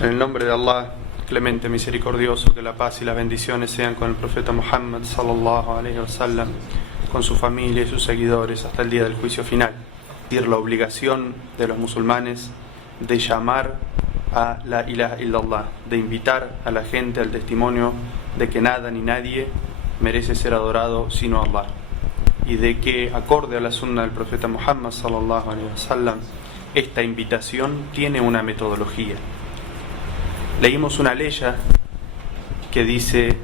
En el nombre de Allah, clemente, misericordioso, que la paz y las bendiciones sean con el profeta Muhammad sallallahu alaihi wasallam, con su familia y sus seguidores hasta el día del juicio final. Es la obligación de los musulmanes de llamar a la ilaha illallah, de invitar a la gente al testimonio de que nada ni nadie merece ser adorado sino Allah, y de que, acorde a la sunna del profeta Muhammad sallallahu alaihi wasallam, esta invitación tiene una metodología. Leímos una leya que dice: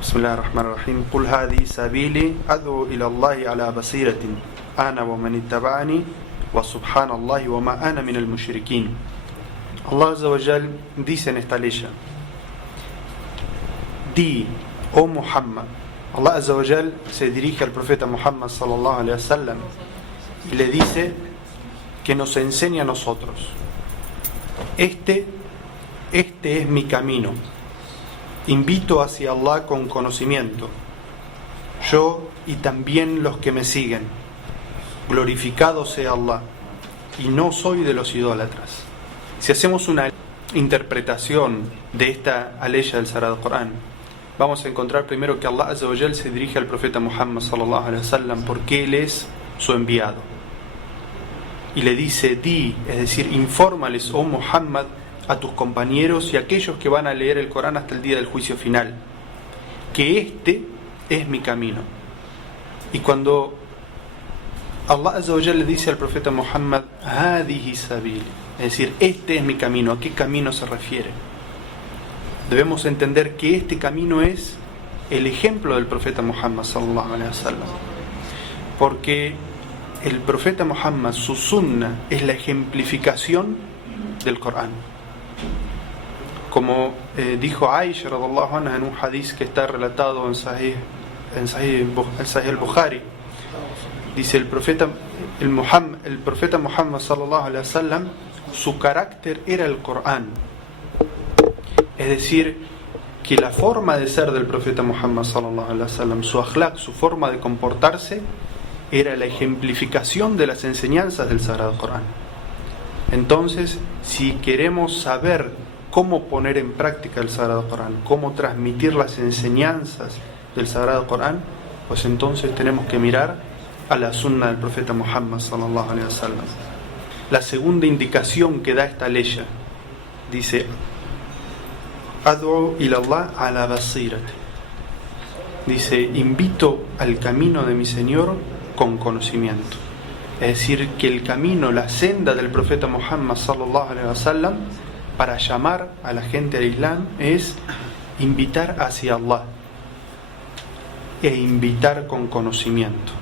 Bismillahirrahmanirrahim, Qul hadi sabili ad'u ila Allahi ala basiratin ana wa man ittaba'ani wa subhanallahi wa ma ana minal mushrikin. Allah Azza wa Jal dice en esta leya: Di, oh Muhammad. Allah Azza wa Jal se dirige al profeta Muhammad sallallahu alaihi wasallam y le dice que nos enseña a nosotros: Este es mi camino. Invito hacia Allah con conocimiento, yo y también los que me siguen. Glorificado sea Allah, y no soy de los idólatras. Si hacemos una interpretación de esta aleya del Sagrado Corán, vamos a encontrar primero que Allah Azza wa Jal se dirige al profeta Muhammad sallallahu alaihi wasallam porque él es su enviado. Y le dice: Di, es decir, infórmales, oh Muhammad, a tus compañeros y a aquellos que van a leer el Corán hasta el día del juicio final, que este es mi camino. Y cuando Allah Azza wa Jal le dice al profeta Muhammad: Hadihi sabili, es decir, este es mi camino, ¿a qué camino se refiere? Debemos entender que este camino es el ejemplo del profeta Muhammad sallallahu alaihi wasallam, porque el profeta Muhammad, su sunna, es la ejemplificación del Corán. Como dijo Aisha radhiallahu anha en un hadith que está relatado en Sahih al-Bukhari, dice el profeta Muhammad sallallahu alaihi wasallam, su carácter era el Corán. Es decir, que la forma de ser del profeta Muhammad sallallahu alaihi wasallam, su akhlaq, su forma de comportarse, era la ejemplificación de las enseñanzas del Sagrado Corán. Entonces, si queremos saber cómo poner en práctica el Sagrado Corán, cómo transmitir las enseñanzas del Sagrado Corán, pues entonces tenemos que mirar a la sunna del profeta Muhammad sallallahu alaihi wasallam. La segunda indicación que da esta leya dice: Ad'u ila Allah ala basirat. Dice: invito al camino de mi Señor con conocimiento. Es decir, que el camino, la senda del profeta Muhammad sallallahu alaihi wasallam para llamar a la gente al Islam es invitar hacia Allah e invitar con conocimiento.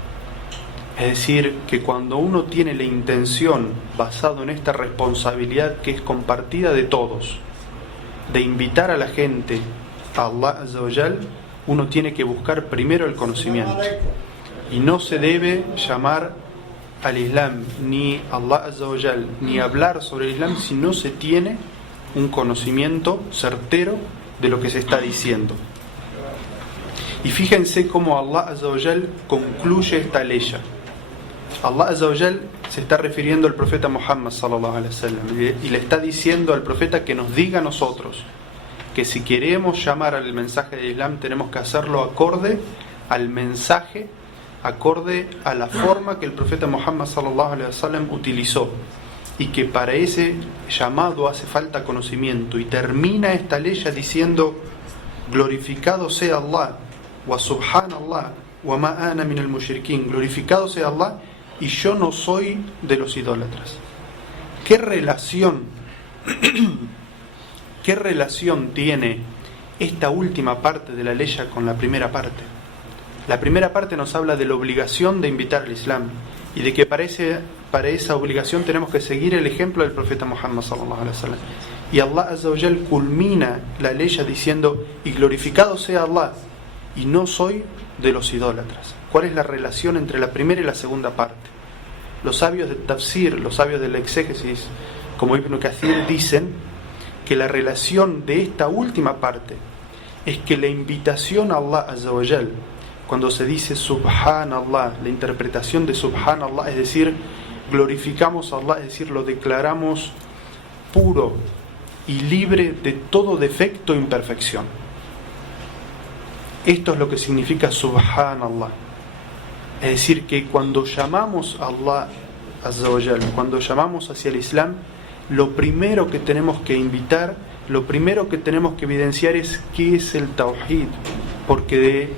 Es decir, que cuando uno tiene la intención, basado en esta responsabilidad que es compartida de todos, de invitar a la gente a Allah Azza wa Jal, uno tiene que buscar primero el conocimiento. Y no se debe llamar al Islam ni Allah Azza wa Jal, ni hablar sobre el Islam si no se tiene un conocimiento certero de lo que se está diciendo. Y fíjense cómo Allah Azza wa Jal concluye esta leya. Allah Azza wa Jal se está refiriendo al profeta Muhammad sallallahu alaihi wasallam y le está diciendo al profeta que nos diga a nosotros que si queremos llamar al mensaje del Islam tenemos que hacerlo acorde al mensaje, acorde a la forma que el profeta Muhammad sallallahu alaihi wasallam utilizó, y que para ese llamado hace falta conocimiento. Y termina esta leya diciendo: glorificado sea Allah, wa subhanallah, wa ma ana min al mushrikin. Glorificado sea Allah, y yo no soy de los idólatras. ¿Qué relación tiene esta última parte de la leya con la primera parte? La primera parte nos habla de la obligación de invitar al Islam y de que para esa obligación tenemos que seguir el ejemplo del profeta Muhammad sallallahu alaihi wasallam. Y Allah Azza wa Jal culmina la leya diciendo: y glorificado sea Allah, y no soy de los idólatras. ¿Cuál es la relación entre la primera y la segunda parte? Los sabios del tafsir, los sabios de la exégesis, como Ibn Kathir, dicen que la relación de esta última parte es que la invitación a Allah Azza wa Jal, cuando se dice Subhanallah, la interpretación de Subhanallah, es decir, glorificamos a Allah, es decir, lo declaramos puro, y libre de todo defecto e imperfección. Esto es lo que significa Subhanallah. Es decir, que cuando llamamos a Allah Azza wa Jal, cuando llamamos hacia el Islam, lo primero que tenemos que invitar, lo primero que tenemos que evidenciar es qué es el Tawhid, porque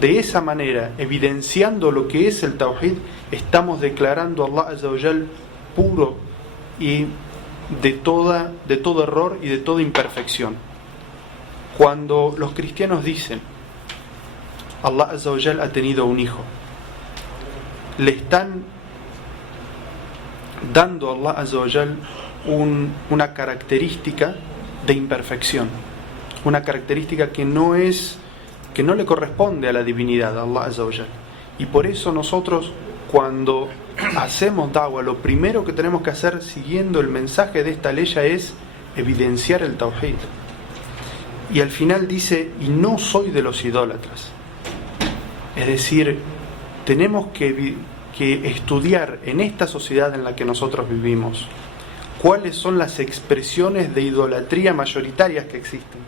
de esa manera, evidenciando lo que es el Tawhid, estamos declarando a Allah Azza wa Jal puro y de todo error y de toda imperfección. Cuando los cristianos dicen Allah Azza wa Jal ha tenido un hijo, le están dando a Allah Azza wa Jal una característica de imperfección, una característica que no le corresponde a la divinidad, a Allah Azza wa Jal. Y por eso nosotros, cuando hacemos da'wah, lo primero que tenemos que hacer siguiendo el mensaje de esta ley es evidenciar el Tawhid. Y al final dice, y no soy de los idólatras. Es decir, tenemos que estudiar en esta sociedad en la que nosotros vivimos cuáles son las expresiones de idolatría mayoritarias que existen.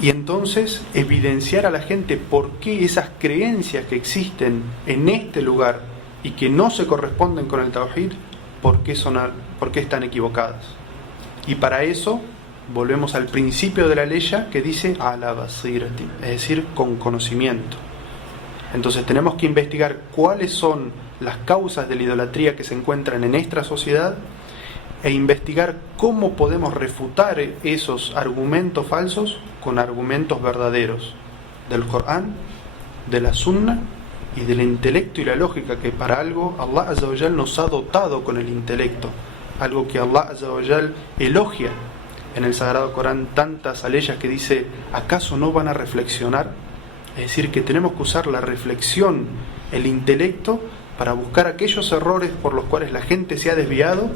Y entonces evidenciar a la gente por qué esas creencias que existen en este lugar y que no se corresponden con el Tawhid, por qué están equivocadas. Y para eso volvemos al principio de la ley que dice ala basirati, es decir, con conocimiento. Entonces tenemos que investigar cuáles son las causas de la idolatría que se encuentran en esta sociedad e investigar cómo podemos refutar esos argumentos falsos con argumentos verdaderos del Corán, de la Sunna y del intelecto y la lógica, que para algo Allah Azza wa Jal nos ha dotado con el intelecto, algo que Allah Azza wa Jal elogia en el Sagrado Corán tantas aleyas que dice, ¿acaso no van a reflexionar? Es decir, que tenemos que usar la reflexión, el intelecto, para buscar aquellos errores por los cuales la gente se ha desviado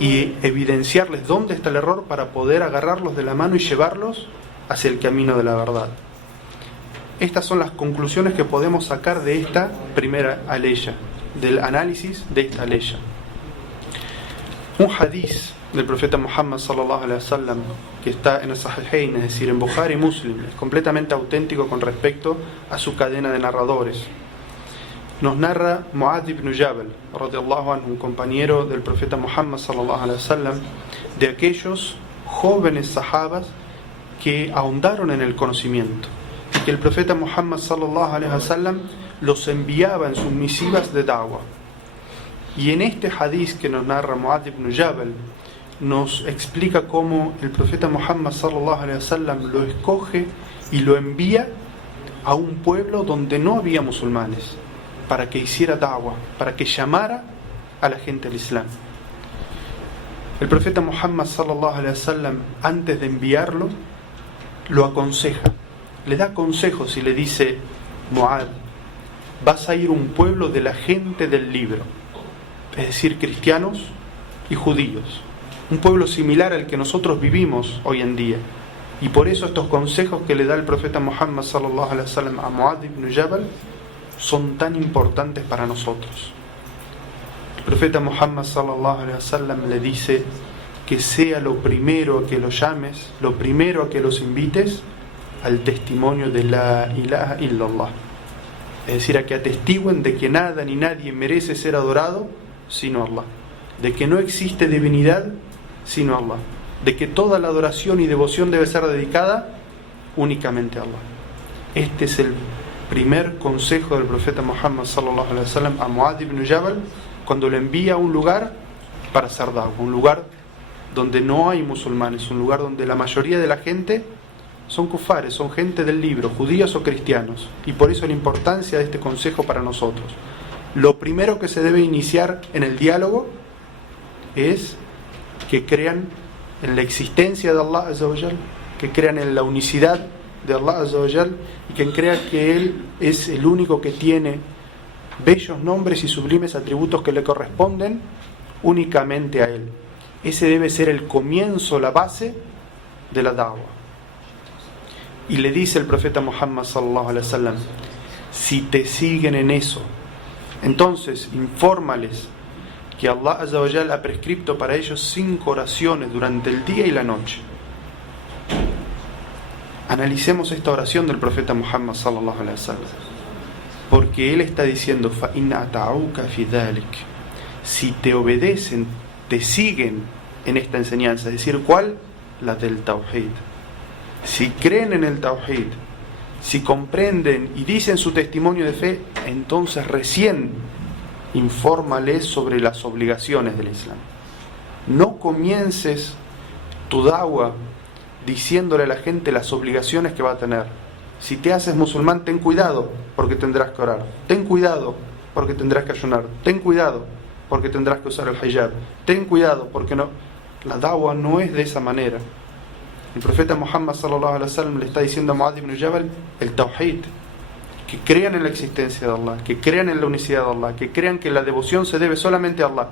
y evidenciarles dónde está el error para poder agarrarlos de la mano y llevarlos hacia el camino de la verdad. Estas son las conclusiones que podemos sacar de esta primera aleya, del análisis de esta aleya. Un hadiz del profeta Muhammad sallallahu alaihi wasallam que está en el Sahihain, es decir, en Bukhari y Muslim, es completamente auténtico con respecto a su cadena de narradores. Nos narra Mu'adh ibn Jabal, radiyallahu anhu, un compañero del profeta Muhammad sallallahu alaihi wasallam, de aquellos jóvenes sahabas que ahondaron en el conocimiento, y que el profeta Muhammad sallallahu alaihi wasallam los enviaba en sus misivas de da'wah. Y en este hadiz que nos narra Mu'adh ibn Jabal, nos explica cómo el profeta Muhammad sallallahu alaihi wasallam lo escoge y lo envía a un pueblo donde no había musulmanes, para que hiciera da'wah, para que llamara a la gente al Islam. El profeta Muhammad sallallahu alaihi wasallam, antes de enviarlo, lo aconseja, le da consejos y le dice: Mu'adh, vas a ir a un pueblo de la gente del libro, es decir, cristianos y judíos, un pueblo similar al que nosotros vivimos hoy en día. Y por eso estos consejos que le da el profeta Muhammad sallallahu alaihi wasallam a Mu'adh ibn Jabal son tan importantes para nosotros. El profeta Muhammad sallallahu alaihi wasallam le dice que sea lo primero a que los llames, lo primero a que los invites al testimonio de la ilaha illallah, es decir, a que atestiguen de que nada ni nadie merece ser adorado sino Allah, de que no existe divinidad sino Allah, de que toda la adoración y devoción debe ser dedicada únicamente a Allah. Este es el primer consejo del profeta Muhammad sallallahu alaihi wasallam a Mu'adh ibn Jabal cuando le envía a un lugar para hacer da'wah, un lugar donde no hay musulmanes, un lugar donde la mayoría de la gente son kufares, son gente del libro, judíos o cristianos. Y por eso la importancia de este consejo para nosotros. Lo primero que se debe iniciar en el diálogo es que crean en la existencia de Allah Azza wa Jal, que crean en la unicidad de Allah Azza wa Jal, y que crean que Él es el único que tiene bellos nombres y sublimes atributos que le corresponden únicamente a Él. Ese debe ser el comienzo, la base de la da'wah. Y le dice el profeta Muhammad sallallahu alaihi wasallam: si te siguen en eso, entonces infórmales que Allah Azza wa Jal ha prescrito para ellos 5 oraciones durante el día y la noche. Analicemos esta oración del profeta Muhammad sallallahu alaihi wasallam, porque él está diciendo: fa in ata'uka fi dhalik, si te obedecen, te siguen en esta enseñanza, es decir, ¿cuál? La del Tawhid. Si creen en el Tawhid, si comprenden y dicen su testimonio de fe, entonces recién infórmales sobre las obligaciones del Islam. No comiences tu da'wa diciéndole a la gente las obligaciones que va a tener. Si te haces musulmán, ten cuidado porque tendrás que orar, ten cuidado porque tendrás que ayunar, ten cuidado porque tendrás que usar el hijab, ten cuidado porque no. La da'wa no es de esa manera. El profeta Muhammad sallallahu alaihi wasallam le está diciendo a Mu'adh ibn Jabal el Tawhid, que crean en la existencia de Allah, que crean en la unicidad de Allah, que crean que la devoción se debe solamente a Allah.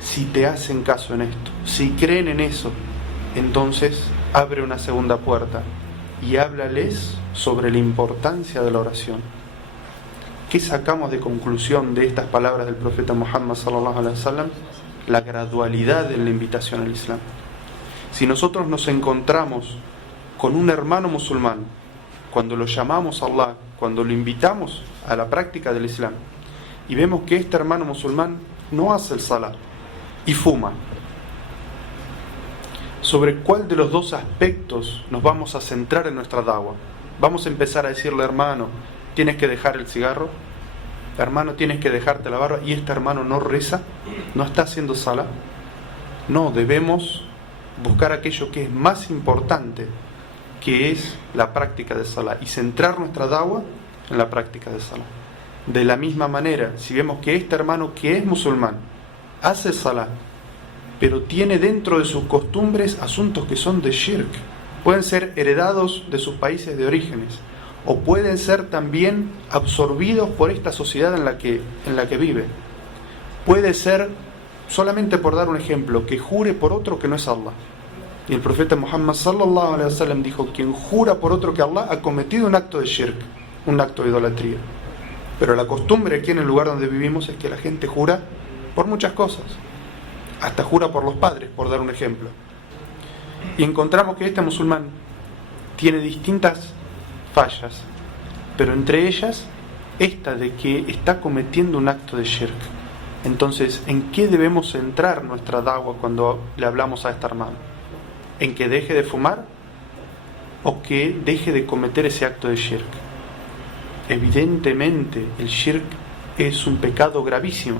Si te hacen caso en esto, si creen en eso, entonces abre una segunda puerta y háblales sobre la importancia de la oración. ¿Qué sacamos de conclusión de estas palabras del profeta Muhammad sallallahu alaihi wasallam? La gradualidad en la invitación al Islam. Si nosotros nos encontramos con un hermano musulmán, cuando lo llamamos a Allah, cuando lo invitamos a la práctica del Islam, y vemos que este hermano musulmán no hace el salah y fuma, ¿sobre cuál de los dos aspectos nos vamos a centrar en nuestra da'wa? ¿Vamos a empezar a decirle: hermano, tienes que dejar el cigarro? Hermano, tienes que dejarte la barba? ¿Y este hermano no reza? ¿No está haciendo salah? No, debemos buscar aquello que es más importante, que es la práctica de salah, y centrar nuestra da'wa en la práctica de salah. De la misma manera, si vemos que este hermano que es musulmán hace salah, pero tiene dentro de sus costumbres asuntos que son de shirk, pueden ser heredados de sus países de orígenes, o pueden ser también absorbidos por esta sociedad en la que vive. Puede ser, solamente por dar un ejemplo, que jure por otro que no es Allah. Y el profeta Muhammad sallallahu alaihi wasallam dijo: quien jura por otro que Allah ha cometido un acto de shirk, un acto de idolatría. Pero la costumbre aquí en el lugar donde vivimos es que la gente jura por muchas cosas, hasta jura por los padres, por dar un ejemplo. Y encontramos que este musulmán tiene distintas fallas, pero entre ellas esta de que está cometiendo un acto de shirk. Entonces, ¿en qué debemos centrar nuestra da'wa cuando le hablamos a este hermano? ¿En que deje de fumar o que deje de cometer ese acto de shirk? Evidentemente el shirk es un pecado gravísimo,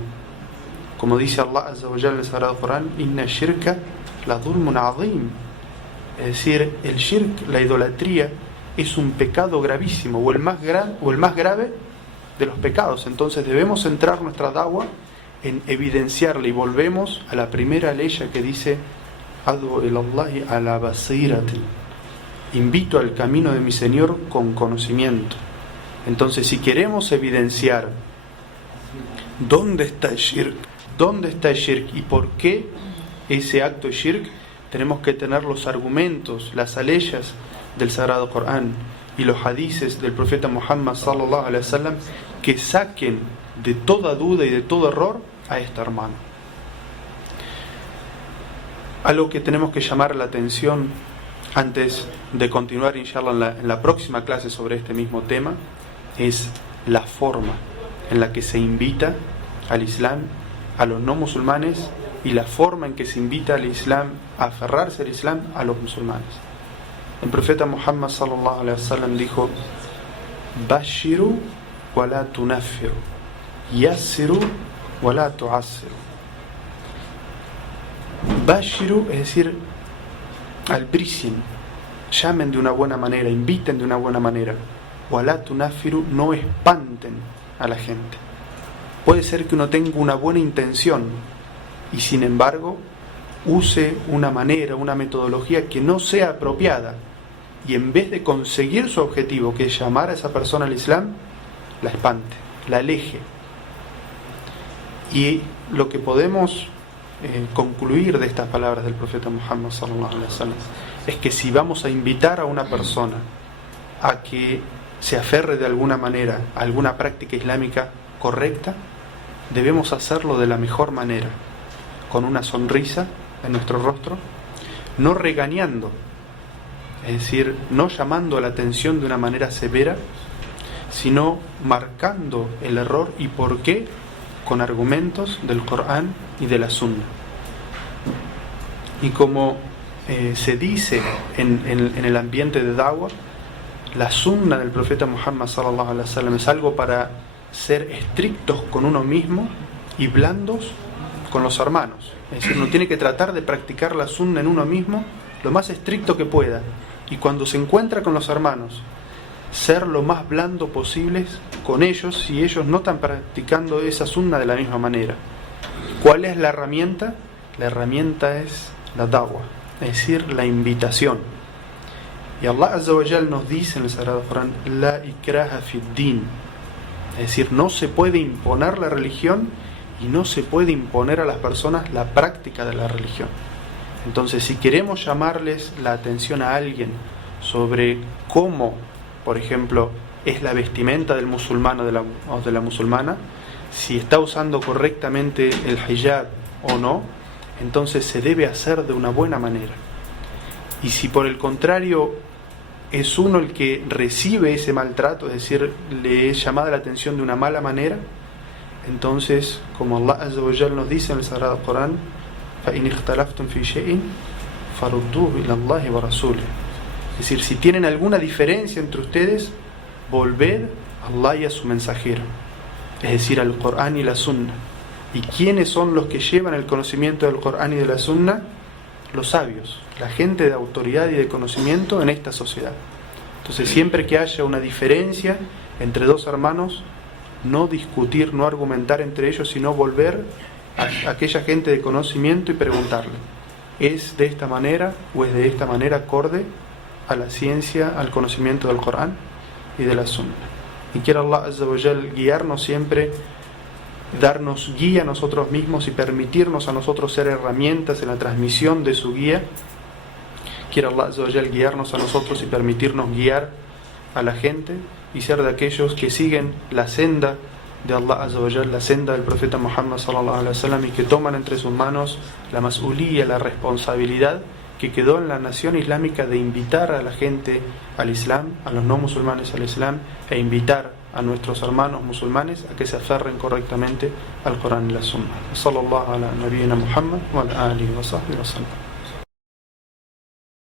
como dice Allah Azza wa Jalla en el Sagrado Corán: inna shirka la dhulmun azim. Es decir, el shirk, la idolatría, es un pecado gravísimo, o el más grave de los pecados. Entonces debemos centrar nuestra da'wa en evidenciarle, y volvemos a la primera ley que dice: Adu ilallahi ala basiratin, invito al camino de mi Señor con conocimiento. Entonces, si queremos evidenciar dónde está el shirk y por qué ese acto de shirk, tenemos que tener los argumentos, las aleyas del Sagrado Corán y los hadices del profeta Muhammad sallallahu alaihi wasallam que saquen de toda duda y de todo error a este hermano. Algo que tenemos que llamar la atención antes de continuar, inshallah, en la próxima clase sobre este mismo tema, es la forma en la que se invita al Islam a los no musulmanes y la forma en que se invita al Islam a aferrarse al Islam a los musulmanes. El profeta Muhammad sallallahu alaihi wasallam dijo: Bashiru wa la tunaffiru, yassiru wa la tu'assiru. Bashiru, es decir, albricien, llamen de una buena manera, inviten de una buena manera. Wa la tunaffiru, no espanten a la gente. Puede ser que uno tenga una buena intención y sin embargo use una manera, una metodología que no sea apropiada, y en vez de conseguir su objetivo, que es llamar a esa persona al Islam, la espante, la aleje. Y lo que podemos concluir de estas palabras del profeta Muhammad sallallahu alaihi wasallam es que si vamos a invitar a una persona a que se aferre de alguna manera a alguna práctica islámica correcta, debemos hacerlo de la mejor manera, con una sonrisa en nuestro rostro, no regañando, es decir, no llamando la atención de una manera severa, sino marcando el error y por qué con argumentos del Corán y de la Sunna. Y como se dice en el ambiente de Dawah, la Sunna del profeta Muhammad sallallahu alaihi wasallam es algo para ser estrictos con uno mismo y blandos con los hermanos. Es decir, uno tiene que tratar de practicar la Sunna en uno mismo lo más estricto que pueda, y cuando se encuentra con los hermanos, ser lo más blando posible con ellos si ellos no están practicando esa Sunna de la misma manera. ¿Cuál es la herramienta? La herramienta es la da'wah, es decir, la invitación. Y Allah Azza wa Jal nos dice en el Sagrado Corán: La ikraha fid din, es decir, no se puede imponer la religión y no se puede imponer a las personas la práctica de la religión. Entonces, si queremos llamarles la atención a alguien sobre cómo, por ejemplo, es la vestimenta del musulmán o de la musulmana, si está usando correctamente el hijab o no, entonces se debe hacer de una buena manera. Y si por el contrario es uno el que recibe ese maltrato, es decir, le es llamada la atención de una mala manera, entonces, como Allah Azza wa Jal nos dice en el Sagrado Corán: فَإِنِ اخْتَلَفْتُمْ فِي شَيْءٍ فَرُدُّوهُ إِلَى اللَّهِ وَرَسُولِهِ. Es decir, si tienen alguna diferencia entre ustedes, volved a Allah y a su mensajero, es decir, al Corán y la Sunna. ¿Y quiénes son los que llevan el conocimiento del Corán y de la Sunna? Los sabios, la gente de autoridad y de conocimiento en esta sociedad. Entonces, siempre que haya una diferencia entre dos hermanos, no discutir, no argumentar entre ellos, sino volver a aquella gente de conocimiento y preguntarle: ¿es de esta manera o es de esta manera acorde a la ciencia, al conocimiento del Corán y de la Sunna? Y quiera Allah Azza wa Jal guiarnos siempre, darnos guía a nosotros mismos y permitirnos a nosotros ser herramientas en la transmisión de su guía. Quiera Allah Azza wa Jal guiarnos a nosotros y permitirnos guiar a la gente y ser de aquellos que siguen la senda de Allah Azza wa Jal, la senda del profeta Muhammad sallallahu alaihi wasallam, y que toman entre sus manos la mas'uliyya, la responsabilidad que quedó en la nación islámica de invitar a la gente al Islam, a los no musulmanes al Islam, e invitar a nuestros hermanos musulmanes a que se aferren correctamente al Corán y la Sunna. Sallallahu ala nabiyyina Muhammad wa ala alihi wa sahbihi wa sallam.